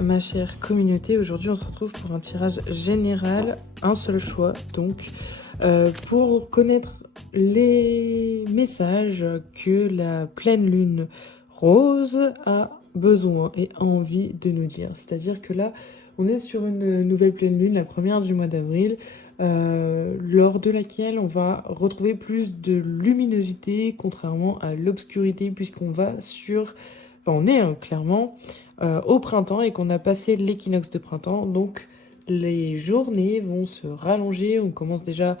ma chère communauté. Aujourd'hui, on se retrouve pour un tirage général, un seul choix, donc, pour connaître les messages que la pleine lune rose a besoin et a envie de nous dire. C'est-à-dire que là, on est sur une nouvelle pleine lune, la première du mois d'avril, lors de laquelle on va retrouver plus de luminosité, contrairement à l'obscurité, puisqu'on va sur... Enfin, on est clairement au printemps et qu'on a passé l'équinoxe de printemps. Donc les journées vont se rallonger. On commence déjà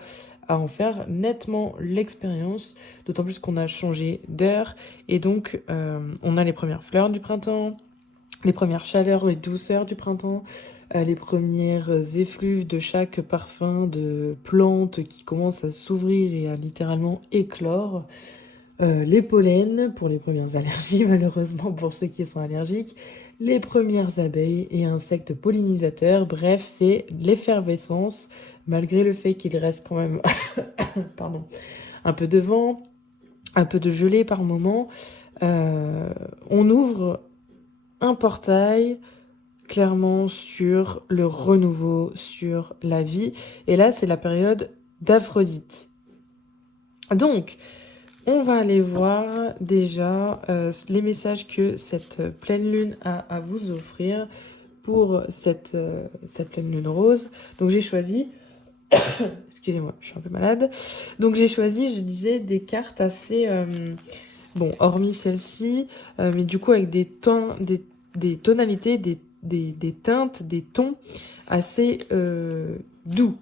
à en faire nettement l'expérience, d'autant plus qu'on a changé d'heure. Et donc on a les premières fleurs du printemps, les premières chaleurs et douceurs du printemps, les premières effluves de chaque parfum de plantes qui commencent à s'ouvrir et à littéralement éclore. Les pollens pour les premières allergies, malheureusement pour ceux qui sont allergiques, les premières abeilles et insectes pollinisateurs. Bref, c'est l'effervescence, malgré le fait qu'il reste quand même pardon, un peu de vent, un peu de gelée par moment. On ouvre un portail clairement sur le renouveau, sur la vie. Et là, c'est la période d'Aphrodite. Donc, on va aller voir déjà les messages que cette pleine lune a à vous offrir pour cette pleine lune rose. Donc j'ai choisi, excusez-moi, je suis un peu malade. Donc j'ai choisi, je disais, des cartes assez, bon, hormis celle-ci, mais du coup avec des tonalités, des teintes, des tons assez doux.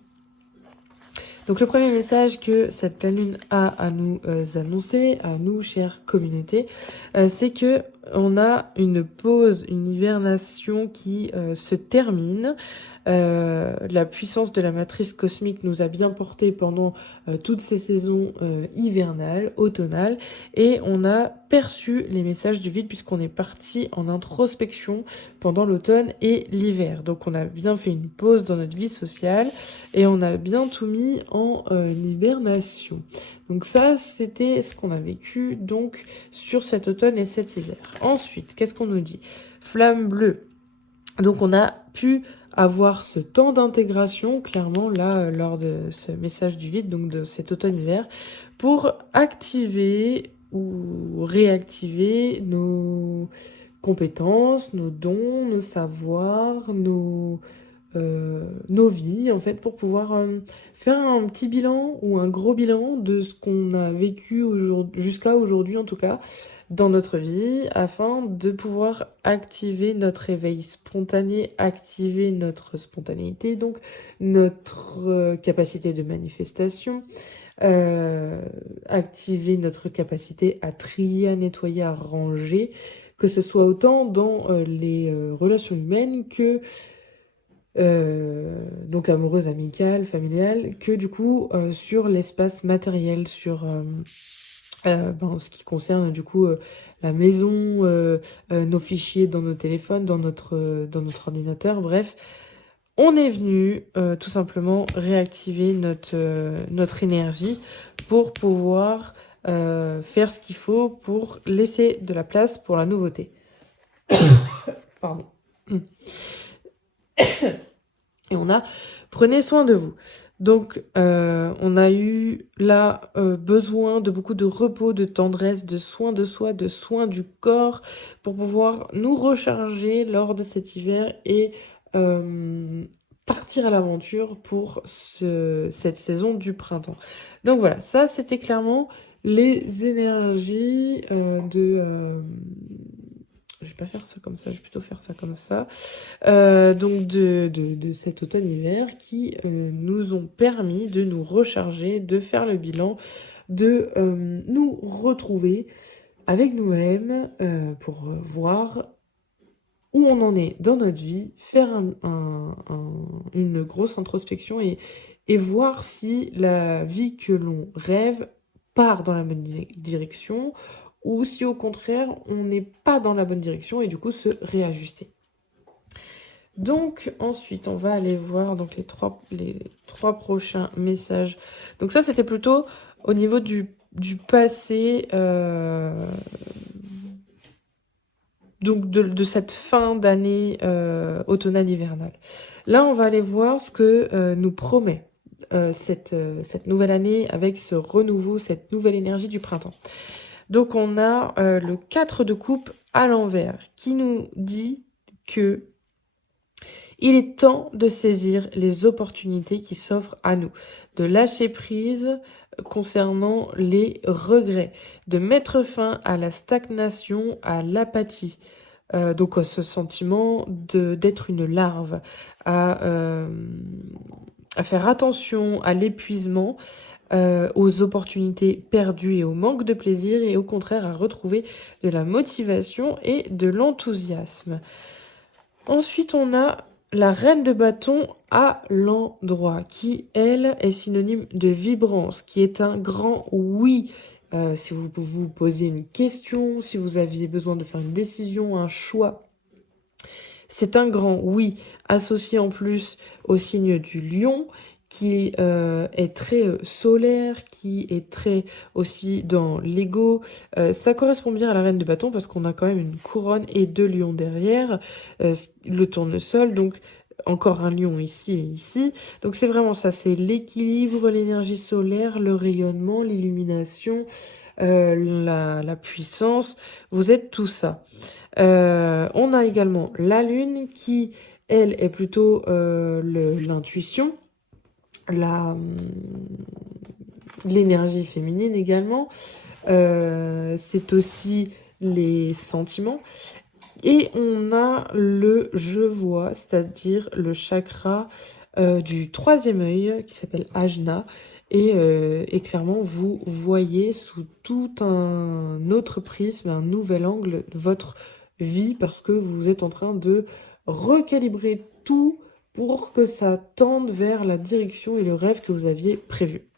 Donc le premier message que cette pleine lune a à nous annoncer, à nous, chère communauté, c'est que on a une pause, une hibernation qui se termine. La puissance de la matrice cosmique nous a bien porté pendant toutes ces saisons hivernales, automnales, et on a perçu les messages du vide puisqu'on est parti en introspection pendant l'automne et l'hiver. Donc on a bien fait une pause dans notre vie sociale et on a bien tout mis en hibernation. Donc ça, c'était ce qu'on a vécu donc sur cet automne et cet hiver. Ensuite, qu'est-ce qu'on nous dit? Flamme bleue. Donc on a pu avoir ce temps d'intégration, clairement, là, lors de ce message du vide, donc de cet automne-hiver, pour activer ou réactiver nos compétences, nos dons, nos savoirs, nos vies, en fait, pour pouvoir faire un petit bilan ou un gros bilan de ce qu'on a vécu jusqu'à aujourd'hui, en tout cas, dans notre vie, afin de pouvoir activer notre éveil spontané, activer notre spontanéité, donc notre capacité de manifestation, activer notre capacité à trier, à nettoyer, à ranger, que ce soit autant dans les relations humaines que donc amoureuse, amicale, familiale, que du coup sur l'espace matériel, sur ce qui concerne du coup la maison, nos fichiers dans nos téléphones, dans notre ordinateur, bref. On est venu tout simplement réactiver notre énergie pour pouvoir faire ce qu'il faut pour laisser de la place pour la nouveauté. Pardon. Et on a prenez soin de vous. Donc on a eu là besoin de beaucoup de repos, de tendresse, de soins de soi, de soins du corps pour pouvoir nous recharger lors de cet hiver et partir à l'aventure pour cette saison du printemps. Donc voilà, ça c'était clairement les énergies je vais pas faire ça comme ça, je vais plutôt faire ça comme ça. Donc de cet automne-hiver qui nous ont permis de nous recharger, de faire le bilan, de nous retrouver avec nous-mêmes pour voir où on en est dans notre vie, faire une grosse introspection et voir si la vie que l'on rêve part dans la bonne direction ou si au contraire on n'est pas dans la bonne direction et du coup se réajuster. Donc ensuite on va aller voir donc les trois prochains messages. Donc ça c'était plutôt au niveau du passé donc de cette fin d'année automnale hivernale. Là, on va aller voir ce que nous promet cette nouvelle année avec ce renouveau, cette nouvelle énergie du printemps. Donc on a le 4 de coupe à l'envers qui nous dit que il est temps de saisir les opportunités qui s'offrent à nous, de lâcher prise concernant les regrets, de mettre fin à la stagnation, à l'apathie, donc à ce sentiment d'être une larve, à faire attention à l'épuisement, aux opportunités perdues et au manque de plaisir, et au contraire à retrouver de la motivation et de l'enthousiasme. Ensuite, on a la reine de bâton à l'endroit, qui, elle, est synonyme de vibrance, qui est un grand oui. Si vous vous posez une question, si vous aviez besoin de faire une décision, un choix, c'est un grand oui, associé en plus au signe du lion, qui est très solaire, qui est très aussi dans l'ego. Ça correspond bien à la reine de bâton parce qu'on a quand même une couronne et 2 lions derrière, le tournesol, donc encore un lion ici et ici. Donc c'est vraiment ça, c'est l'équilibre, l'énergie solaire, le rayonnement, l'illumination, la puissance. Vous êtes tout ça. On a également la lune qui, elle, est plutôt l'intuition, l'énergie féminine également. C'est aussi les sentiments. Et on a le je vois, c'est-à-dire le chakra du 3e œil qui s'appelle Ajna. Et clairement, vous voyez sous tout un autre prisme, un nouvel angle votre vie parce que vous êtes en train de recalibrer tout pour que ça tende vers la direction et le rêve que vous aviez prévu.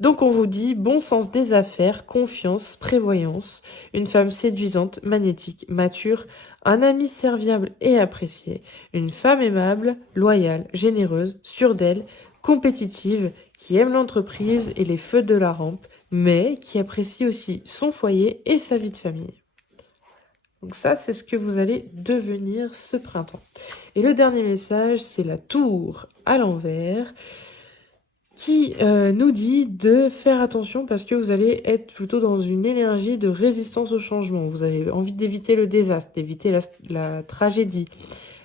Donc on vous dit bon sens des affaires, confiance, prévoyance, une femme séduisante, magnétique, mature, un ami serviable et apprécié, une femme aimable, loyale, généreuse, sûre d'elle, compétitive, qui aime l'entreprise et les feux de la rampe, mais qui apprécie aussi son foyer et sa vie de famille. Donc ça, c'est ce que vous allez devenir ce printemps. Et le dernier message, c'est la tour à l'envers qui nous dit de faire attention parce que vous allez être plutôt dans une énergie de résistance au changement. Vous avez envie d'éviter le désastre, d'éviter la tragédie,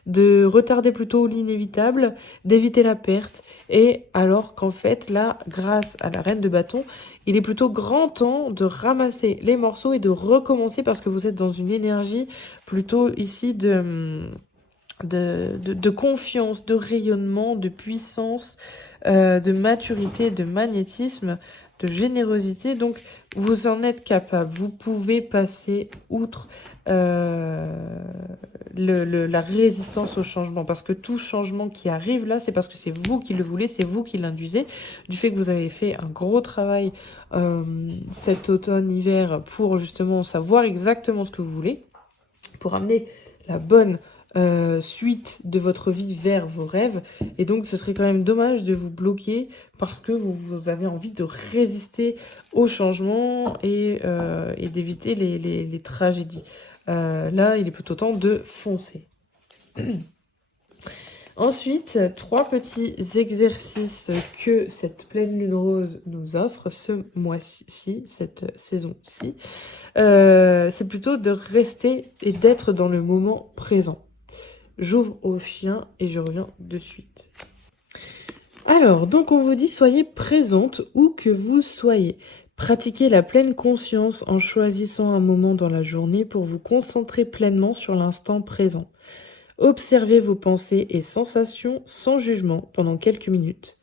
de retarder plutôt l'inévitable, d'éviter la perte. Et alors qu'en fait, là, grâce à la reine de bâton, il est plutôt grand temps de ramasser les morceaux et de recommencer parce que vous êtes dans une énergie plutôt ici de confiance, de rayonnement, de puissance, de maturité, de magnétisme, de générosité. Donc, vous en êtes capable. Vous pouvez passer outre la résistance au changement. Parce que tout changement qui arrive là, c'est parce que c'est vous qui le voulez, c'est vous qui l'induisez. Du fait que vous avez fait un gros travail cet automne-hiver pour justement savoir exactement ce que vous voulez, pour amener la bonne suite de votre vie vers vos rêves. Et donc, ce serait quand même dommage de vous bloquer parce que vous avez envie de résister au changement et d'éviter les tragédies. Là, il est plutôt temps de foncer. Ensuite, 3 petits exercices que cette pleine lune rose nous offre ce mois-ci, cette saison-ci. C'est plutôt de rester et d'être dans le moment présent. J'ouvre au chien et je reviens de suite. Alors, donc on vous dit soyez présente où que vous soyez. Pratiquez la pleine conscience en choisissant un moment dans la journée pour vous concentrer pleinement sur l'instant présent. Observez vos pensées et sensations sans jugement pendant quelques minutes.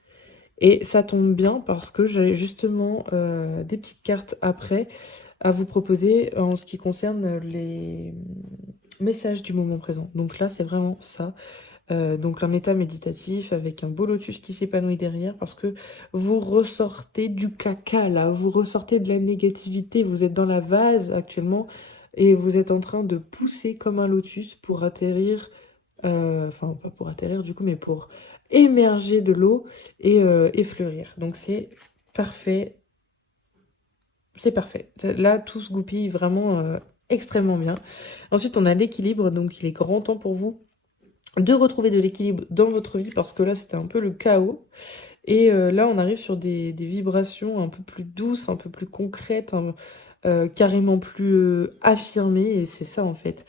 Et ça tombe bien parce que j'avais justement des petites cartes après à vous proposer en ce qui concerne les messages du moment présent. Donc là, c'est vraiment ça. Donc un état méditatif avec un beau lotus qui s'épanouit derrière parce que vous ressortez du caca là, vous ressortez de la négativité, vous êtes dans la vase actuellement et vous êtes en train de pousser comme un lotus pour atterrir, enfin pas pour atterrir du coup, mais pour émerger de l'eau et fleurir. Donc c'est parfait. C'est parfait. Là, tout se goupille vraiment extrêmement bien. Ensuite, on a l'équilibre, donc il est grand temps pour vous de retrouver de l'équilibre dans votre vie parce que là, c'était un peu le chaos. Et là, on arrive sur des vibrations un peu plus douces, un peu plus concrètes, carrément plus affirmées, et c'est ça en fait.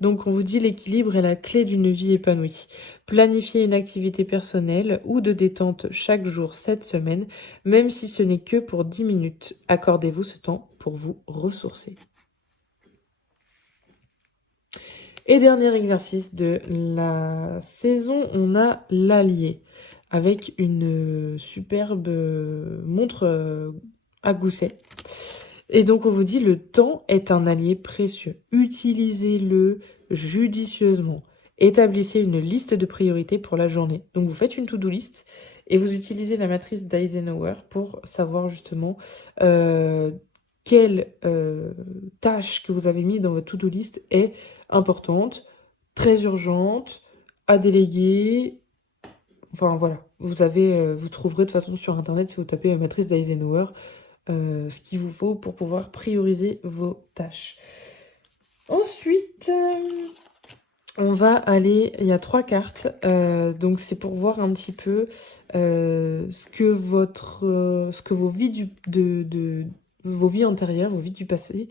Donc, on vous dit l'équilibre est la clé d'une vie épanouie. Planifiez une activité personnelle ou de détente chaque jour cette semaine, même si ce n'est que pour 10 minutes. Accordez-vous ce temps pour vous ressourcer. Et dernier exercice de la saison, on a l'allié avec une superbe montre à gousset. Et donc on vous dit le temps est un allié précieux. Utilisez-le judicieusement. Établissez une liste de priorités pour la journée. Donc vous faites une to-do list et vous utilisez la matrice d'Eisenhower pour savoir justement euh, quelle tâche que vous avez mis dans votre to-do list est importante, très urgente, à déléguer. Enfin voilà, vous trouverez de toute façon sur internet si vous tapez matrice d'Eisenhower ce qu'il vous faut pour pouvoir prioriser vos tâches. Ensuite, on va aller, il y a 3 cartes, donc c'est pour voir un petit peu ce que vos vies vos vies antérieures, vos vies du passé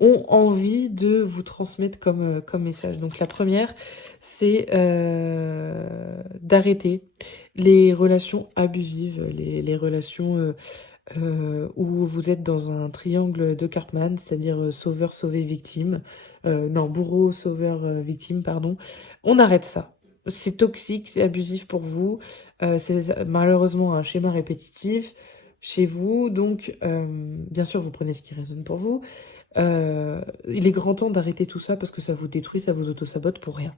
ont envie de vous transmettre comme message. Donc la première, c'est d'arrêter les relations abusives, les relations où vous êtes dans un triangle de Cartman, c'est-à-dire sauveur, sauvé, victime. Non, bourreau, sauveur, victime, pardon. On arrête ça. C'est toxique, c'est abusif pour vous. C'est malheureusement un schéma répétitif chez vous. Donc, bien sûr, vous prenez ce qui résonne pour vous. Il est grand temps d'arrêter tout ça parce que ça vous détruit, ça vous auto-sabote pour rien.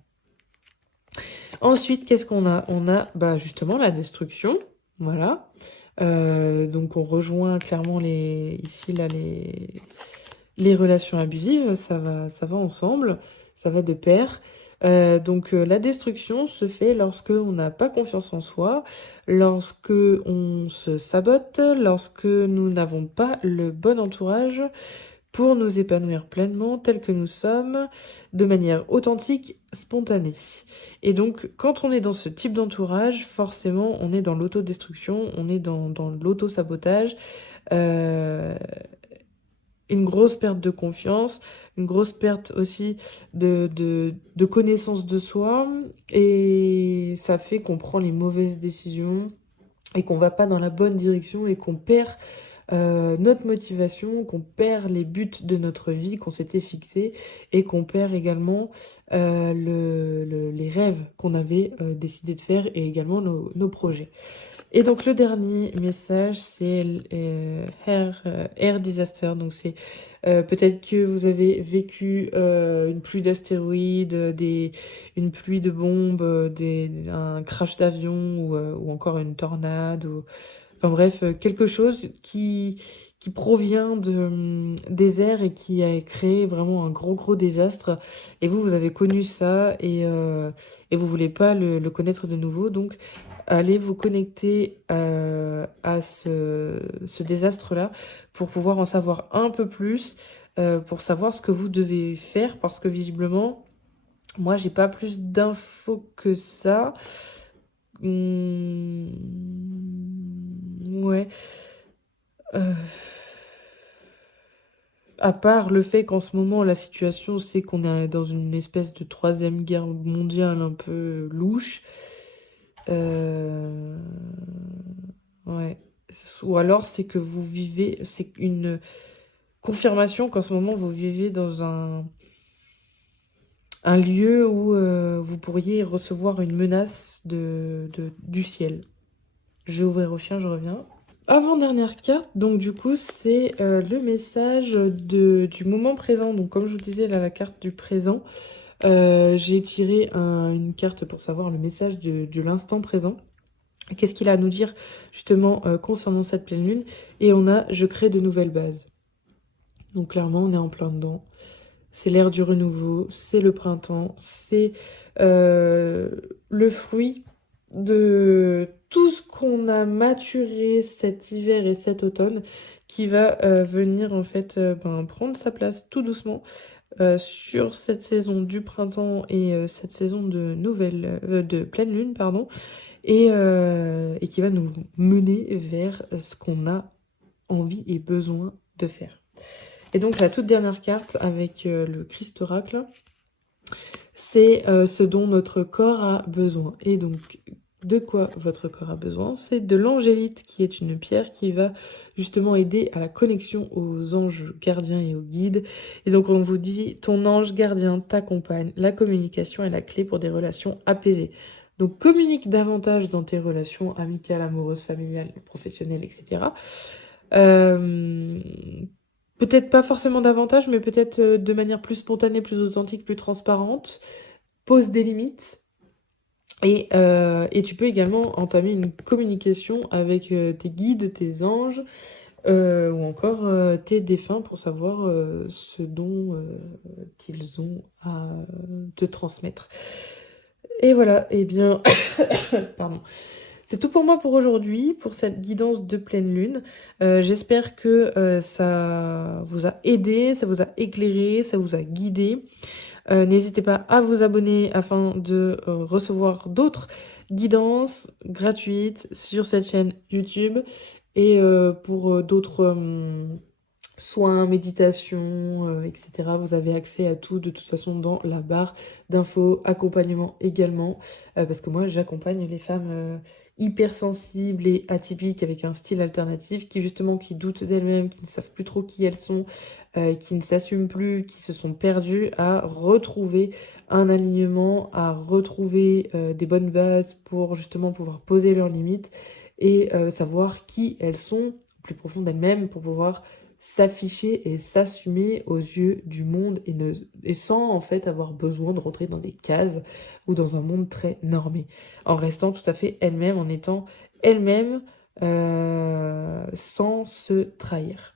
Ensuite, qu'est-ce qu'on a? On a justement la destruction. Voilà. Donc on rejoint clairement ici là les relations abusives, ça va ensemble, ça va de pair. Donc la destruction se fait lorsque on n'a pas confiance en soi, lorsque on se sabote, lorsque nous n'avons pas le bon entourage pour nous épanouir pleinement tel que nous sommes, de manière authentique, spontanée. Et donc, quand on est dans ce type d'entourage, forcément, on est dans l'autodestruction, on est dans l'auto-sabotage, euh, une grosse perte de confiance, une grosse perte aussi de connaissance de soi, et ça fait qu'on prend les mauvaises décisions, et qu'on va pas dans la bonne direction, et qu'on perd notre motivation, qu'on perd les buts de notre vie qu'on s'était fixés et qu'on perd également les rêves qu'on avait décidé de faire et également nos projets. Et donc le dernier message, c'est Air Disaster. Donc c'est peut-être que vous avez vécu une pluie d'astéroïdes, une pluie de bombes, un crash d'avion ou encore une tornade. Enfin bref, quelque chose qui provient des airs et qui a créé vraiment un gros désastre. Et vous avez connu ça et vous voulez pas le connaître de nouveau. Donc, allez vous connecter à ce désastre-là pour pouvoir en savoir un peu plus, pour savoir ce que vous devez faire. Parce que visiblement, moi, j'ai pas plus d'infos que ça. Ouais. Euh, À part le fait qu'en ce moment, la situation, c'est qu'on est dans une espèce de troisième guerre mondiale un peu louche. Euh, Ouais. Ou alors, c'est que vous vivez, c'est une confirmation qu'en ce moment, vous vivez dans un lieu où vous pourriez recevoir une menace du ciel. Je vais ouvrir au chien, je reviens. Avant-dernière carte, donc du coup, c'est le message du moment présent. Donc comme je vous disais, là, la carte du présent, j'ai tiré une carte pour savoir le message de l'instant présent. Qu'est-ce qu'il a à nous dire justement concernant cette pleine lune? Et on a « Je crée de nouvelles bases ». Donc clairement, on est en plein dedans. C'est l'ère du renouveau, c'est le printemps, c'est le fruit de tout ce qu'on a maturé cet hiver et cet automne qui va venir en fait prendre sa place tout doucement sur cette saison du printemps et cette saison de pleine lune, pardon, et qui va nous mener vers ce qu'on a envie et besoin de faire. Et donc la toute dernière carte avec le Christ Oracle, c'est ce dont notre corps a besoin. Et donc, de quoi votre corps a besoin? C'est de l'angélite, qui est une pierre qui va justement aider à la connexion aux anges gardiens et aux guides. Et donc, on vous dit, ton ange gardien t'accompagne. La communication est la clé pour des relations apaisées. Donc, communique davantage dans tes relations amicales, amoureuses, familiales, professionnelles, etc. Peut-être pas forcément davantage, mais peut-être de manière plus spontanée, plus authentique, plus transparente. Pose des limites. Et tu peux également entamer une communication avec tes guides, tes anges, ou encore tes défunts pour savoir ce dont qu'ils ont à te transmettre. Et voilà, et bien, pardon. C'est tout pour moi pour aujourd'hui, pour cette guidance de pleine lune. J'espère que ça vous a aidé, ça vous a éclairé, ça vous a guidé. N'hésitez pas à vous abonner afin de recevoir d'autres guidances gratuites sur cette chaîne YouTube et pour d'autres soins, méditations, etc. Vous avez accès à tout de toute façon dans la barre d'infos, accompagnement également, parce que moi j'accompagne les femmes hypersensibles et atypiques avec un style alternatif qui doutent d'elles-mêmes, qui ne savent plus trop qui elles sont, qui ne s'assument plus, qui se sont perdues à retrouver un alignement, à retrouver des bonnes bases pour justement pouvoir poser leurs limites et savoir qui elles sont au plus profond d'elles-mêmes pour pouvoir s'afficher et s'assumer aux yeux du monde et sans en fait avoir besoin de rentrer dans des cases ou dans un monde très normé, en restant tout à fait elle-même, en étant elle-même sans se trahir.